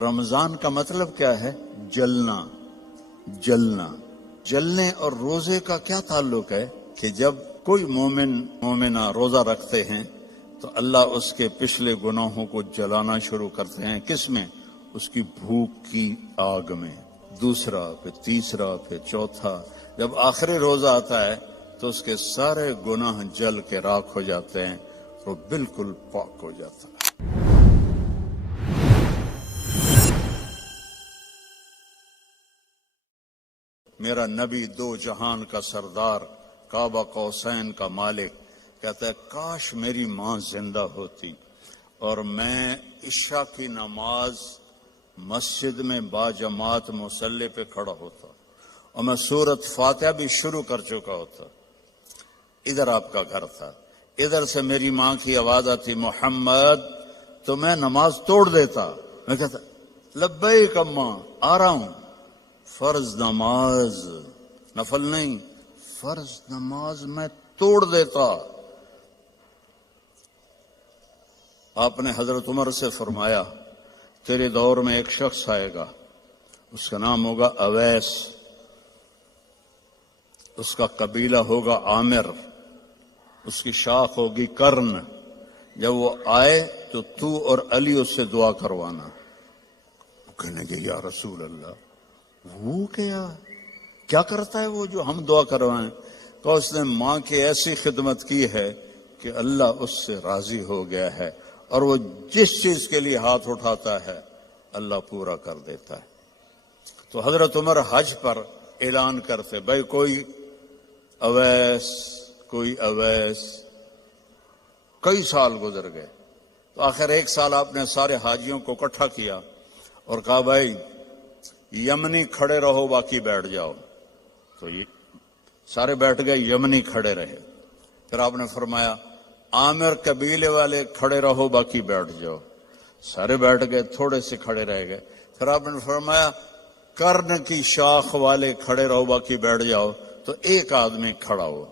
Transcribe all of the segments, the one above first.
رمضان کا مطلب کیا ہے؟ جلنا، جلنا۔ جلنے اور روزے کا کیا تعلق ہے کہ جب کوئی مومنہ روزہ رکھتے ہیں تو اللہ اس کے پچھلے گناہوں کو جلانا شروع کرتے ہیں۔ کس میں؟ اس کی بھوک کی آگ میں۔ دوسرا، پھر تیسرا، پھر چوتھا۔ جب آخری روزہ آتا ہے تو اس کے سارے گناہ جل کے راکھ ہو جاتے ہیں، وہ بالکل پاک ہو جاتا ہے۔ میرا نبی دو جہان کا سردار، کعبہ قوسین کا مالک، کہتا ہے کاش میری ماں زندہ ہوتی اور میں عشاء کی نماز مسجد میں باجماعت مصلی پہ کھڑا ہوتا اور میں سورۃ فاتحہ بھی شروع کر چکا ہوتا۔ ادھر آپ کا گھر تھا، ادھر سے میری ماں کی آواز آتی محمد، تو میں نماز توڑ دیتا۔ میں کہتا لبیک اماں، آ رہا ہوں۔ فرض نماز، نفل نہیں، فرض نماز میں توڑ دیتا۔ آپ نے حضرت عمر سے فرمایا تیرے دور میں ایک شخص آئے گا، اس کا نام ہوگا اویس، اس کا قبیلہ ہوگا عامر، اس کی شاخ ہوگی کرن۔ جب وہ آئے تو تو اور علی اس سے دعا کروانا۔ وہ کہنے گے یا رسول اللہ، وہ کیا کرتا ہے وہ جو ہم دعا کروائیں؟ تو اس نے ماں کی ایسی خدمت کی ہے کہ اللہ اس سے راضی ہو گیا ہے، اور وہ جس چیز کے لیے ہاتھ اٹھاتا ہے اللہ پورا کر دیتا ہے۔ تو حضرت عمر حج پر اعلان کرتے بھائی کوئی اویس، کوئی اویس۔ کئی سال گزر گئے تو آخر ایک سال آپ نے سارے حاجیوں کو اکٹھا کیا اور کہا بھائی یمنی کھڑے رہو باقی بیٹھ جاؤ۔ تو یہ سارے بیٹھ گئے، یمنی کھڑے رہے۔ پھر آپ نے فرمایا عامر قبیلے والے کھڑے رہو باقی بیٹھ جاؤ۔ سارے بیٹھ گئے، تھوڑے سے کھڑے رہ گئے۔ پھر آپ نے فرمایا کرن کی شاخ والے کھڑے رہو باقی بیٹھ جاؤ۔ تو ایک آدمی کھڑا ہوا۔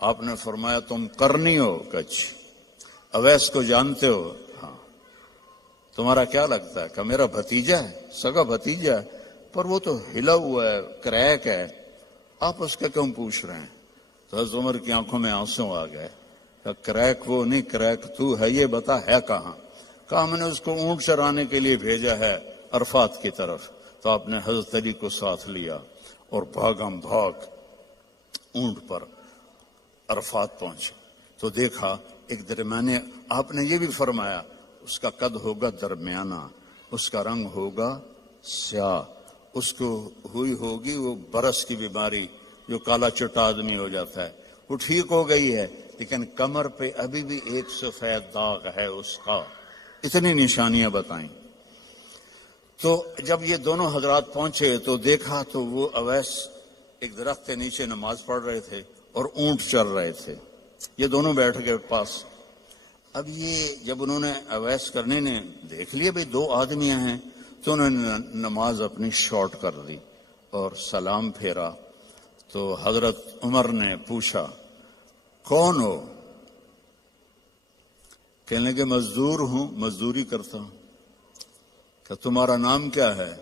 آپ نے فرمایا تم کرنی ہو؟ کچھ اویس کو جانتے ہو؟ ہاں۔ تمہارا کیا لگتا ہے؟ کہ میرا بھتیجا ہے، سگا بھتیجا ہے، پر وہ تو ہلا ہوا ہے، کریک ہے، آپ اس کا کیوں پوچھ رہے ہیں؟ تو حضرت عمر کی آنکھوں میں آنسو آ گئے۔ کہ کریک وہ نہیں، کریک تو ہے، یہ بتا ہے کہاں؟ کہا ہم نے اس کو اونٹ چرانے کے لیے بھیجا ہے عرفات کی طرف۔ تو آپ نے حضرت علی کو ساتھ لیا اور بھاگم بھاگ اونٹ پر عرفات پہنچے تو دیکھا ایک درمیانے، آپ نے یہ بھی فرمایا اس کا قد ہوگا درمیانہ، اس کا رنگ ہوگا سیاہ، اس کو ہوئی ہوگی وہ برس کی بیماری جو کالا چٹا آدمی ہو جاتا ہے، وہ ٹھیک ہو گئی ہے، لیکن کمر پہ ابھی بھی ایک سفید داغ ہے اس کا۔ اتنی نشانیاں بتائیں۔ تو جب یہ دونوں حضرات پہنچے تو دیکھا تو وہ اویس ایک درخت کے نیچے نماز پڑھ رہے تھے اور اونٹ چر رہے تھے۔ یہ دونوں بیٹھ گئے پاس۔ اب یہ جب انہوں نے اویس کرنے نے دیکھ لیا بھئی دو آدمی ہیں، تو انہوں نے نماز اپنی شارٹ کر دی اور سلام پھیرا۔ تو حضرت عمر نے پوچھا کون ہو؟ کہنے لگے مزدور ہوں، مزدوری کرتا ہوں۔ کہ تمہارا نام کیا ہے؟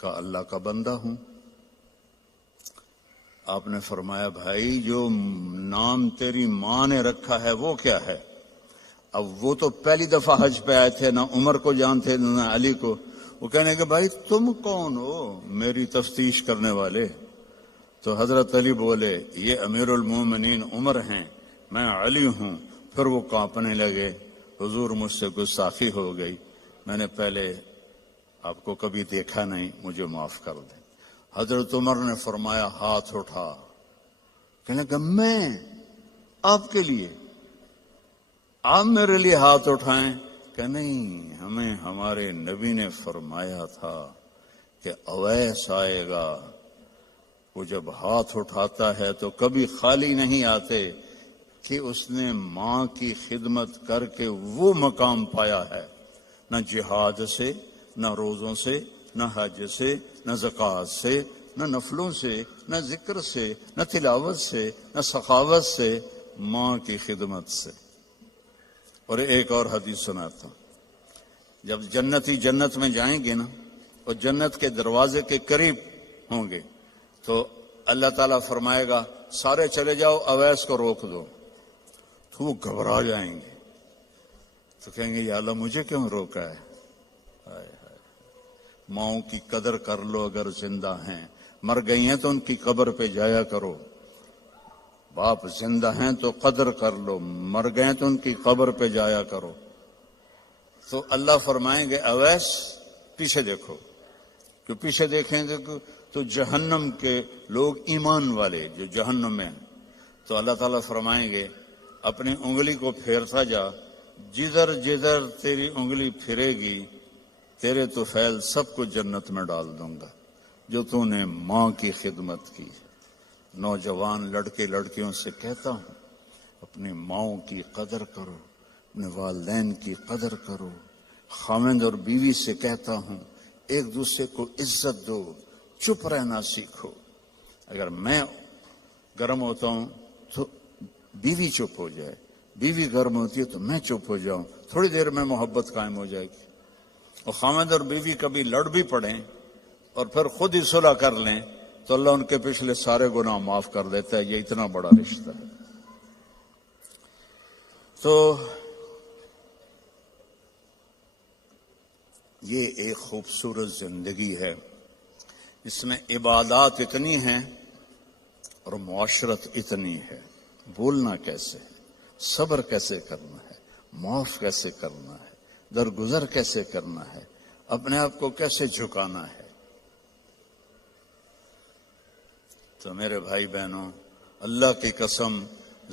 کہا اللہ کا بندہ ہوں۔ آپ نے فرمایا بھائی جو نام تیری ماں نے رکھا ہے وہ کیا ہے؟ اب وہ تو پہلی دفعہ حج پہ آئے تھے، نہ عمر کو جانتے نہ علی کو۔ وہ کہنے کہ بھائی تم کون ہو میری تفتیش کرنے والے؟ تو حضرت علی بولے یہ امیر المومنین عمر ہیں، میں علی ہوں۔ پھر وہ کانپنے لگے، حضور مجھ سے گستاخی ہو گئی، میں نے پہلے آپ کو کبھی دیکھا نہیں، مجھے معاف کر دیں۔ حضرت عمر نے فرمایا ہاتھ اٹھا۔ کہنے کہ میں آپ کے لیے، آپ میرے لیے ہاتھ اٹھائیں؟ کہ نہیں، ہمیں ہمارے نبی نے فرمایا تھا کہ اویس آئے گا، وہ جب ہاتھ اٹھاتا ہے تو کبھی خالی نہیں آتے کہ اس نے ماں کی خدمت کر کے وہ مقام پایا ہے، نہ جہاد سے، نہ روزوں سے، نہ حج سے، نہ زکوٰۃ سے، نہ نفلوں سے، نہ ذکر سے، نہ تلاوت سے، نہ سخاوت سے، ماں کی خدمت سے۔ اور ایک اور حدیث سناتا ہوں جب جنتی جنت میں جائیں گے نا اور جنت کے دروازے کے قریب ہوں گے تو اللہ تعالیٰ فرمائے گا سارے چلے جاؤ، اویس کو روک دو، تو وہ گھبرا جائیں گے، تو کہیں گے یا اللہ مجھے کیوں روکا ہے؟ ماؤں کی قدر کر لو اگر زندہ ہیں، مر گئی ہیں تو ان کی قبر پہ جایا کرو، باپ زندہ ہیں تو قدر کر لو، مر گئے تو ان کی قبر پہ جایا کرو۔ تو اللہ فرمائیں گے اویس پیچھے دیکھو، جو پیچھے دیکھیں گے تو جہنم کے لوگ ایمان والے جو جہنم میں ہیں، تو اللہ تعالیٰ فرمائیں گے اپنی انگلی کو پھیرتا جا، جدھر جدھر تیری انگلی پھرے گی تیرے تو فیل سب کو جنت میں ڈال دوں گا جو تو نے ماں کی خدمت کی۔ نوجوان لڑکے لڑکیوں سے کہتا ہوں اپنی ماؤں کی قدر کرو، اپنے والدین کی قدر کرو۔ خاوند اور بیوی سے کہتا ہوں ایک دوسرے کو عزت دو، چپ رہنا سیکھو۔ اگر میں گرم ہوتا ہوں تو بیوی چپ ہو جائے، بیوی گرم ہوتی ہے تو میں چپ ہو جاؤں، تھوڑی دیر میں محبت قائم ہو جائے گی۔ اور خاوند اور بیوی کبھی لڑ بھی پڑیں اور پھر خود ہی صلح کر لیں تو اللہ ان کے پچھلے سارے گناہ معاف کر دیتا ہے۔ یہ اتنا بڑا رشتہ ہے۔ تو یہ ایک خوبصورت زندگی ہے، اس میں عبادات اتنی ہیں اور معاشرت اتنی ہے۔ بولنا کیسے ہے، صبر کیسے کرنا ہے، معاف کیسے کرنا ہے، درگزر کیسے کرنا ہے، اپنے آپ کو کیسے جھکانا ہے۔ تو میرے بھائی بہنوں، اللہ کی قسم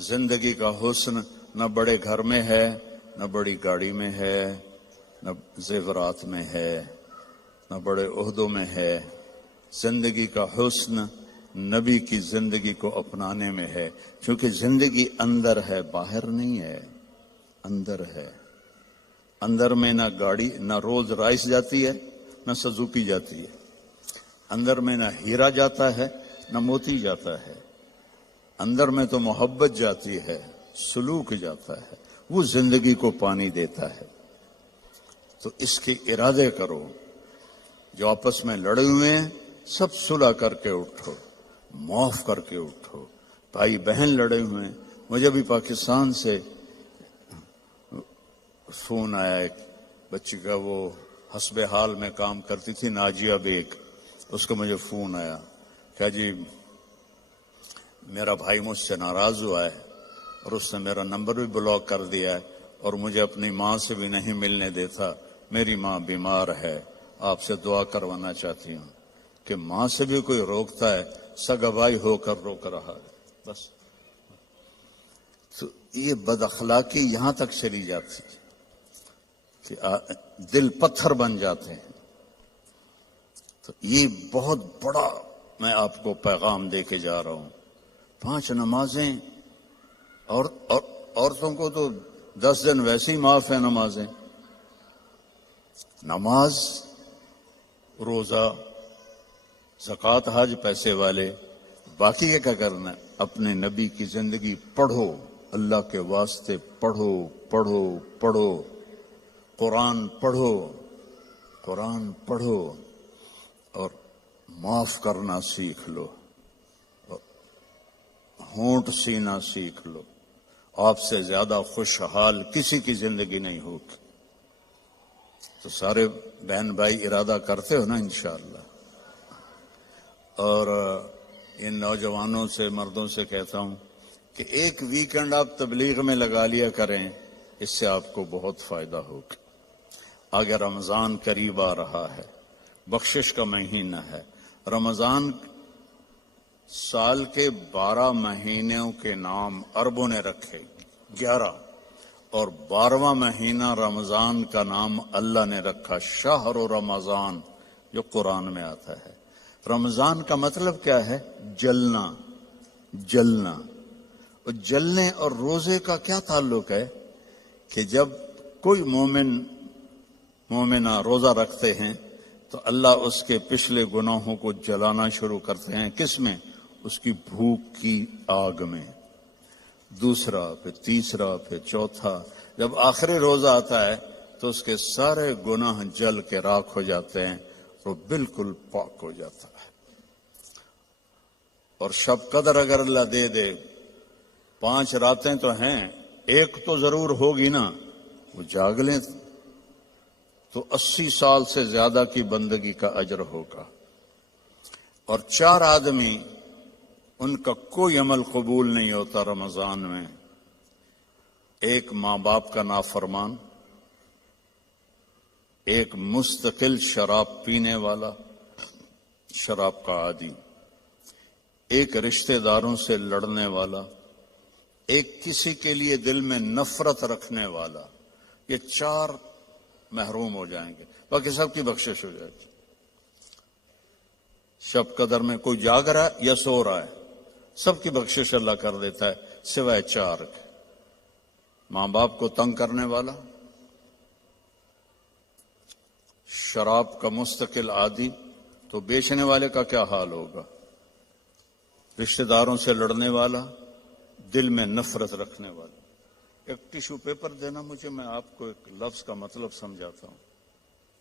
زندگی کا حسن نہ بڑے گھر میں ہے، نہ بڑی گاڑی میں ہے، نہ زیورات میں ہے، نہ بڑے عہدوں میں ہے۔ زندگی کا حسن نبی کی زندگی کو اپنانے میں ہے، کیونکہ زندگی اندر ہے، باہر نہیں ہے، اندر ہے۔ اندر میں نہ گاڑی، نہ رولز رائس جاتی ہے، نہ سزوکی جاتی ہے۔ اندر میں نہ ہیرا جاتا ہے، نہ موتی جاتا ہے۔ اندر میں تو محبت جاتی ہے، سلوک جاتا ہے، وہ زندگی کو پانی دیتا ہے۔ تو اس کے ارادے کرو، جو آپس میں لڑے ہوئے ہیں سب صلح کر کے اٹھو، معاف کر کے اٹھو۔ بھائی بہن لڑے ہوئے ہیں، مجھے بھی پاکستان سے فون آیا ایک بچی کا، وہ حسب حال میں کام کرتی تھی، ناجیہ بیگ، اس کا مجھے فون آیا کہ جی میرا بھائی مجھ سے ناراض ہوا ہے اور اس نے میرا نمبر بھی بلاک کر دیا ہے اور مجھے اپنی ماں سے بھی نہیں ملنے دیتا، میری ماں بیمار ہے، آپ سے دعا کروانا چاہتی ہوں۔ کہ ماں سے بھی کوئی روکتا ہے، سگا بھائی ہو کر روک رہا ہے۔ بس تو یہ بد اخلاقی یہاں تک چلی جاتی ہے کہ دل پتھر بن جاتے ہیں۔ تو یہ بہت بڑا میں آپ کو پیغام دے کے جا رہا ہوں۔ 5 نمازیں، اور عورتوں کو تو 10 دن ویسے ہی معاف ہے نمازیں، نماز، روزہ، زکوٰۃ، حج، پیسے والے۔ باقی کیا کرنا ہے؟ اپنے نبی کی زندگی پڑھو، اللہ کے واسطے پڑھو پڑھو پڑھو، قرآن پڑھو، قرآن پڑھو، اور معاف کرنا سیکھ لو، ہونٹ سینا سیکھ لو۔ آپ سے زیادہ خوشحال کسی کی زندگی نہیں ہوگی۔ تو سارے بہن بھائی ارادہ کرتے ہو نا انشاءاللہ؟ اور ان نوجوانوں سے، مردوں سے کہتا ہوں کہ ایک ویکنڈ آپ تبلیغ میں لگا لیا کریں، اس سے آپ کو بہت فائدہ ہوگا۔ آگے رمضان قریب آ رہا ہے، بخشش کا مہینہ ہے۔ رمضان سال کے 12 مہینوں کے نام عربوں نے رکھے، 11، اور 12واں مہینہ رمضان کا نام اللہ نے رکھا، شہر رمضان، جو قرآن میں آتا ہے۔ رمضان کا مطلب کیا ہے؟ جلنا، جلنا۔ اور جلنے اور روزے کا کیا تعلق ہے؟ کہ جب کوئی مومنہ روزہ رکھتے ہیں تو اللہ اس کے پچھلے گناہوں کو جلانا شروع کرتے ہیں۔ کس میں؟ اس کی بھوک کی آگ میں۔ دوسرا، پھر تیسرا، پھر چوتھا، جب آخری روزہ آتا ہے تو اس کے سارے گناہ جل کے راکھ ہو جاتے ہیں، وہ بالکل پاک ہو جاتا ہے۔ اور شب قدر اگر اللہ دے دے، 5 راتیں تو ہیں، ایک تو ضرور ہوگی نا، وہ جاگ لیں تو 80 سال سے زیادہ کی بندگی کا اجر ہوگا۔ اور 4 آدمی ان کا کوئی عمل قبول نہیں ہوتا رمضان میں، ایک ماں باپ کا نافرمان، ایک مستقل شراب پینے والا، شراب کا عادی، ایک رشتہ داروں سے لڑنے والا، ایک کسی کے لیے دل میں نفرت رکھنے والا۔ یہ 4 محروم ہو جائیں گے، باقی سب کی بخشش ہو جائے گی۔ شب قدر میں کوئی جاگ رہا ہے یا سو رہا ہے، سب کی بخشش اللہ کر دیتا ہے سوائے 4 کے۔ ماں باپ کو تنگ کرنے والا، شراب کا مستقل عادی، تو بیچنے والے کا کیا حال ہوگا، رشتہ داروں سے لڑنے والا، دل میں نفرت رکھنے والا۔ ایک ٹیشو پیپر دینا مجھے، میں آپ کو ایک لفظ کا مطلب سمجھاتا ہوں۔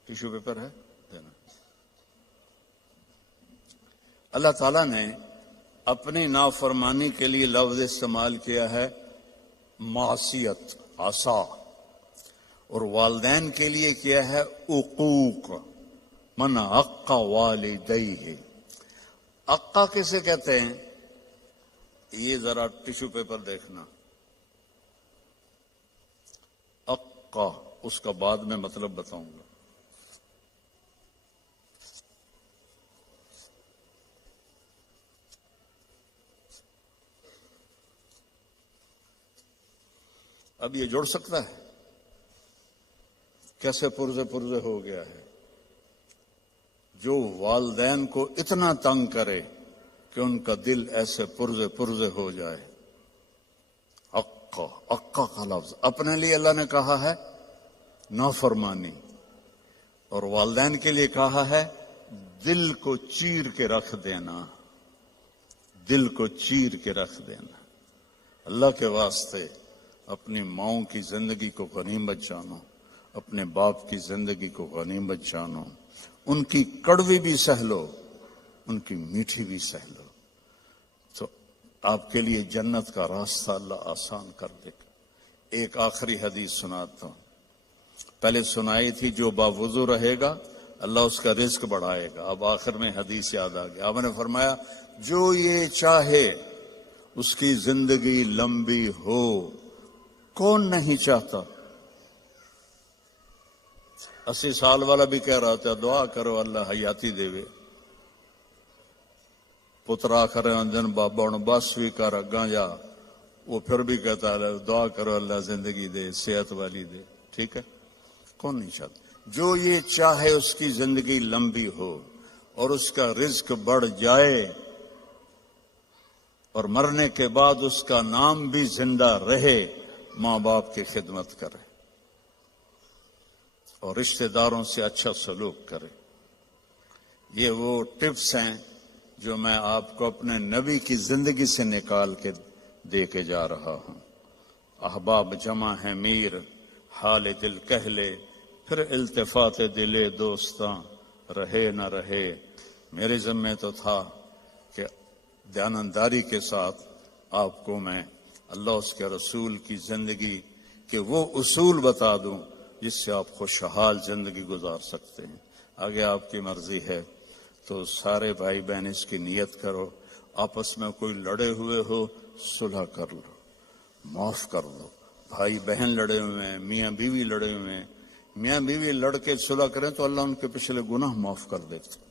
ٹیشو پیپر ہے دینا۔ اللہ تعالیٰ نے اپنی نافرمانی کے لیے لفظ استعمال کیا ہے معصیت، عصا، اور والدین کے لیے کیا ہے عقوق، من عق والدیہ۔ عقا کسے کہتے ہیں؟ یہ ذرا ٹیشو پیپر دیکھنا، عقا، اس کا بعد میں مطلب بتاؤں گا۔ اب یہ جڑ سکتا ہے؟ کیسے پرزے پرزے ہو گیا ہے۔ جو والدین کو اتنا تنگ کرے کہ ان کا دل ایسے پرزے پرزے ہو جائے۔ عقا کا لفظ اپنے لیے اللہ نے کہا ہے نافرمانی، اور والدین کے لیے کہا ہے دل کو چیر کے رکھ دینا، دل کو چیر کے رکھ دینا۔ اللہ کے واسطے اپنی ماؤں کی زندگی کو غنیمت جانو، اپنے باپ کی زندگی کو غنیمت جانو، ان کی کڑوی بھی سہ لو، ان کی میٹھی بھی سہ لو، تو آپ کے لیے جنت کا راستہ اللہ آسان کر دے گا۔ ایک آخری حدیث سناتا ہوں، پہلے سنائی تھی، جو باوضو رہے گا اللہ اس کا رزق بڑھائے گا۔ اب آخر میں حدیث یاد آ گیا، آپ نے فرمایا جو یہ چاہے اس کی زندگی لمبی ہو، کون نہیں چاہتا؟ 80 سال والا بھی کہہ رہا تھا دعا کرو اللہ حیاتی دے وے، پترا کرے دن بابا بس بھی کر اگاں جا، وہ پھر بھی کہتا ہے دعا کرو اللہ زندگی دے، صحت والی دے۔ ٹھیک ہے، کون نہیں چاہتا؟ جو یہ چاہے اس کی زندگی لمبی ہو اور اس کا رزق بڑھ جائے اور مرنے کے بعد اس کا نام بھی زندہ رہے، ماں باپ کی خدمت کرے اور رشتہ داروں سے اچھا سلوک کرے۔ یہ وہ ٹپس ہیں جو میں آپ کو اپنے نبی کی زندگی سے نکال کے دے کے جا رہا ہوں۔ احباب جمع ہے میر، حال دل کہہ لے، پھر التفات دلے دوستاں رہے نہ رہے۔ میرے ذمہ تو تھا کہ دیانتداری کے ساتھ آپ کو میں اللہ اس کے رسول کی زندگی کے وہ اصول بتا دوں جس سے آپ خوشحال زندگی گزار سکتے ہیں۔ آگے آپ کی مرضی ہے تو سارے بھائی بہن اس کی نیت کرو، آپس میں کوئی لڑے ہوئے ہو صلح کر لو، معاف کر دو۔ بھائی بہن لڑے ہوئے ہیں، میاں بیوی لڑے ہوئے ہیں، میاں بیوی لڑ کے صلح کریں تو اللہ ان کے پچھلے گناہ معاف کر دیتے۔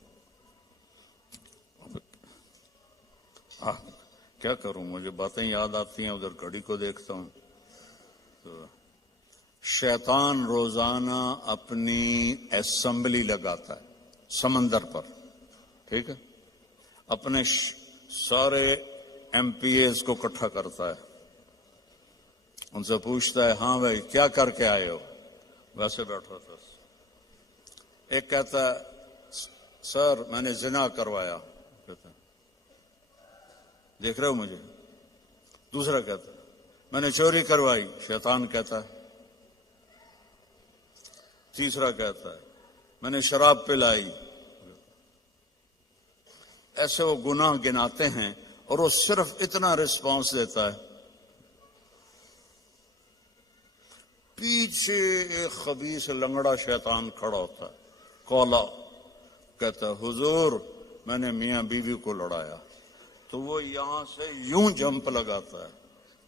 کیا کروں، مجھے باتیں یاد آتی ہیں، ادھر گھڑی کو دیکھتا ہوں تو شیطان روزانہ اپنی اسمبلی لگاتا ہے سمندر پر، ٹھیک ہے، اپنے سارے ایم پی ایز کو اکٹھا کرتا ہے، ان سے پوچھتا ہے ہاں بھائی کیا کر کے آئے ہو؟ ویسے بیٹھا تھا، ایک کہتا ہے سر میں نے زنا کروایا، کہتا ہے دیکھ رہے ہو مجھے؟ دوسرا کہتا ہے میں نے چوری کروائی، شیطان کہتا ہے تیسرا کہتا ہے میں نے شراب پلائی. ایسے وہ گناہ گناتے ہیں اور وہ صرف اتنا رسپانس دیتا ہے. پیچھے ایک خبیث لنگڑا شیطان کھڑا ہوتا ہے کولا، کہتا ہے حضور میں نے میاں بیوی کو لڑایا. تو وہ یہاں سے یوں جمپ لگاتا ہے،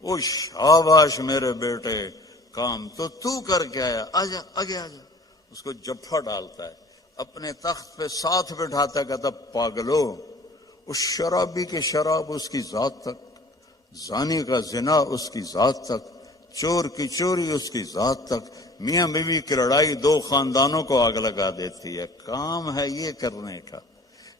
وہ شاباش میرے بیٹے کام تو کر کے آیا، آجا آگے آجا. اس کو جفا ڈالتا ہے، اپنے تخت پہ ساتھ بٹھاتا ہے، کہتا پاگلو، اس شرابی کی شراب اس کی ذات تک، زانی کا زنا اس کی ذات تک، چور کی چوری اس کی ذات تک. میاں بیوی کی لڑائی دو خاندانوں کو آگ لگا دیتی ہے. کام ہے یہ کرنے کا.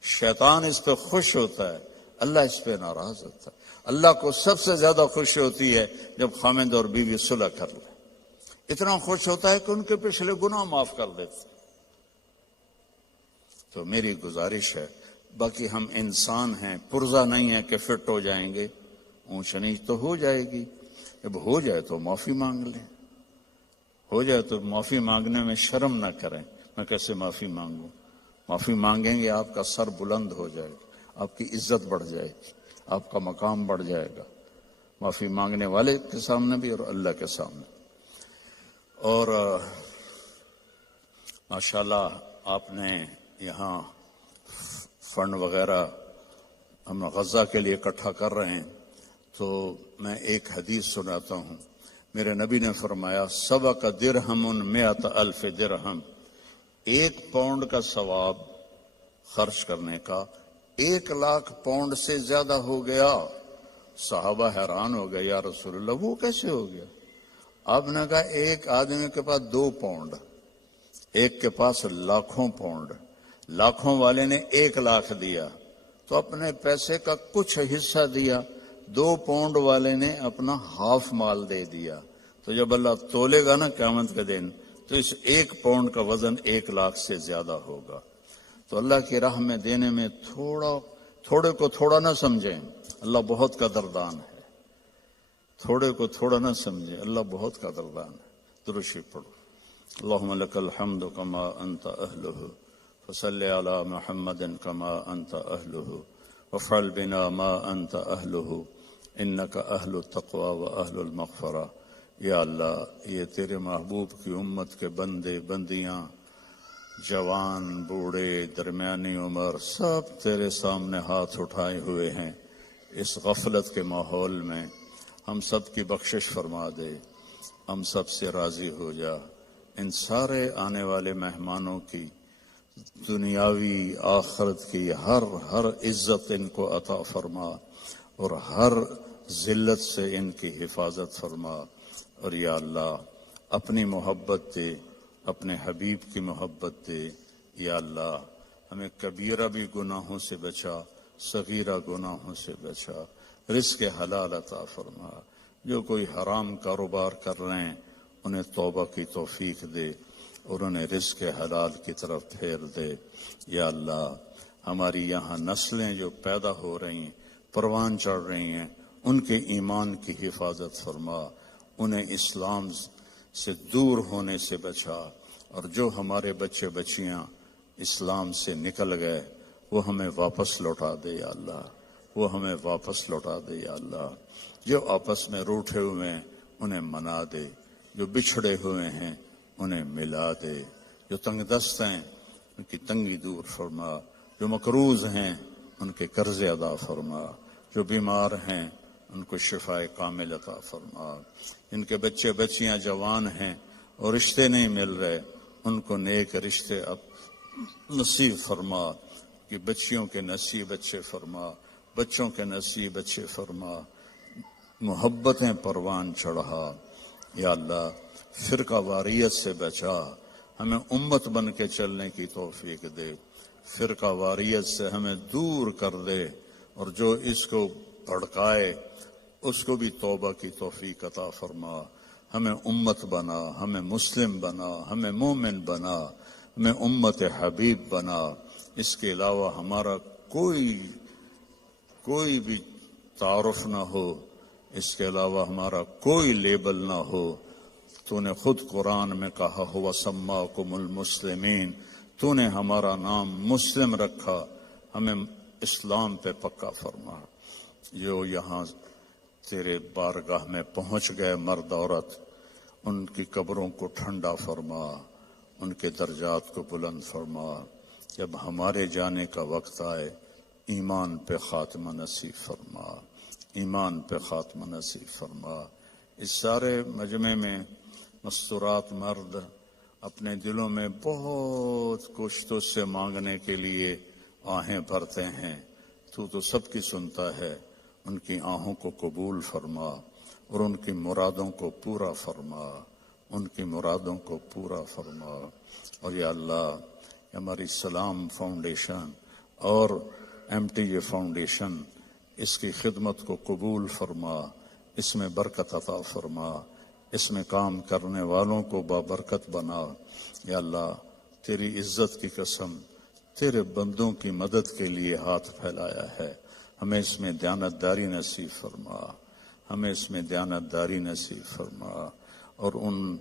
شیطان اس پہ خوش ہوتا ہے، اللہ اس پہ ناراض ہوتا ہے. اللہ کو سب سے زیادہ خوشی ہوتی ہے جب خاوند اور بیوی صلح کر لیں. اتنا خوش ہوتا ہے کہ ان کے پچھلے گناہ معاف کر دیتے. تو میری گزارش ہے، باقی ہم انسان ہیں، پرزہ نہیں ہے کہ فٹ ہو جائیں گے. اونچ نیچ تو ہو جائے گی، جب ہو جائے تو معافی مانگ لیں. ہو جائے تو معافی مانگنے میں شرم نہ کریں. میں کیسے معافی مانگوں؟ معافی مانگیں گے آپ کا سر بلند ہو جائے گا، آپ کی عزت بڑھ جائے گی، آپ کا مقام بڑھ جائے گا، معافی مانگنے والے کے سامنے بھی اور اللہ کے سامنے. اور ماشاءاللہ آپ نے یہاں فنڈ وغیرہ ہم غزہ کے لیے اکٹھا کر رہے ہیں. تو میں ایک حدیث سناتا ہوں. میرے نبی نے فرمایا سبق درہم 100,000 درہم، 1 پاؤنڈ کا ثواب خرچ کرنے کا 1,00,000 پاؤنڈ سے زیادہ ہو گیا. صحابہ حیران ہو گئے، یا رسول اللہ وہ کیسے ہو گیا؟ آپ نے کہا ایک آدمی کے پاس 2 پاؤنڈ، ایک کے پاس لاکھوں پاؤنڈ. لاکھوں والے نے 1,00,000 دیا تو اپنے پیسے کا کچھ حصہ دیا، 2 پاؤنڈ والے نے اپنا ہاف مال دے دیا. تو جب اللہ تولے گا نا قیامت کے دن تو اس 1 پاؤنڈ کا وزن 1,00,000 سے زیادہ ہوگا. تو اللہ کی راہ میں دینے میں تھوڑے کو تھوڑا نہ سمجھیں، اللہ بہت قدردان ہے. تھوڑے کو تھوڑا نہ سمجھیں، اللہ بہت قدردان ہے. درود شریف پڑھو. اللہم لک الحمد کما انت اہلہ فصل علی محمد کما انت اہلہ وفعل بنا ما انت اہلہ انک اہل التقوی و اہل المغفرہ. یا اللہ یہ تیرے محبوب کی امت کے بندے بندیاں، جوان بوڑھے درمیانی عمر، سب تیرے سامنے ہاتھ اٹھائے ہوئے ہیں. اس غفلت کے ماحول میں ہم سب کی بخشش فرما دے، ہم سب سے راضی ہو جا. ان سارے آنے والے مہمانوں کی دنیاوی آخرت کی ہر عزت ان کو عطا فرما اور ہر ذلت سے ان کی حفاظت فرما. اور یا اللہ اپنی محبت دے، اپنے حبیب کی محبت دے. یا اللہ ہمیں کبیرہ بھی گناہوں سے بچا، صغیرہ گناہوں سے بچا. رزق حلال عطا فرما. جو کوئی حرام کاروبار کر رہے ہیں انہیں توبہ کی توفیق دے اور انہیں رزق حلال کی طرف پھیر دے. یا اللہ ہماری یہاں نسلیں جو پیدا ہو رہی ہیں، پروان چڑھ رہی ہیں، ان کے ایمان کی حفاظت فرما، انہیں اسلام سے دور ہونے سے بچا. اور جو ہمارے بچے بچیاں اسلام سے نکل گئے وہ ہمیں واپس لوٹا دے. یا اللہ وہ ہمیں واپس لوٹا دے. یا اللہ جو آپس میں روٹھے ہوئے ہیں انہیں منا دے، جو بچھڑے ہوئے ہیں انہیں ملا دے، جو تنگ دست ہیں ان کی تنگی دور فرما، جو مقروض ہیں ان کے قرض ادا فرما، جو بیمار ہیں ان کو شفائے کامل عطا فرما. ان کے بچے بچیاں جوان ہیں اور رشتے نہیں مل رہے، ان کو نیک رشتے اب نصیب فرما. کہ بچیوں کے نصیب اچھے فرما، بچوں کے نصیب اچھے فرما، محبتیں پروان چڑھا. یا اللہ فرقہ واریت سے بچا، ہمیں امت بن کے چلنے کی توفیق دے. فرقہ واریت سے ہمیں دور کر دے اور جو اس کو بھڑکائے اس کو بھی توبہ کی توفیق عطا فرما. ہمیں امت بنا، ہمیں مسلم بنا، ہمیں مومن بنا، ہمیں امت حبیب بنا. اس کے علاوہ ہمارا کوئی بھی تعارف نہ ہو، اس کے علاوہ ہمارا کوئی لیبل نہ ہو. تو نے خود قرآن میں کہا ہوا سماکم المسلمین، تو نے ہمارا نام مسلم رکھا، ہمیں اسلام پہ پکا فرما۔ جو یہاں تیرے بارگاہ میں پہنچ گئے مرد عورت، ان کی قبروں کو ٹھنڈا فرما، ان کے درجات کو بلند فرما۔ جب ہمارے جانے کا وقت آئے ایمان پہ خاتمہ نصیب فرما، ایمان پہ خاتمہ نصیب فرما۔ اس سارے مجمع میں مستورات مرد اپنے دلوں میں بہت کچھ تو سے مانگنے کے لیے آہیں بھرتے ہیں، تو سب کی سنتا ہے۔ ان کی آہوں کو قبول فرما اور ان کی مرادوں کو پورا فرما، ان کی مرادوں کو پورا فرما۔ اور یا اللہ ہماری سلام فاؤنڈیشن اور MTJ فاؤنڈیشن، اس کی خدمت کو قبول فرما، اس میں برکت عطا فرما، اس میں کام کرنے والوں کو بابرکت بنا۔ یا اللہ تیری عزت کی قسم، تیرے بندوں کی مدد کے لیے ہاتھ پھیلایا ہے، ہمیں اس میں دیانتداری نصیب فرما، ہمیں اس میں دیانتداری نصیب فرما۔ اور ان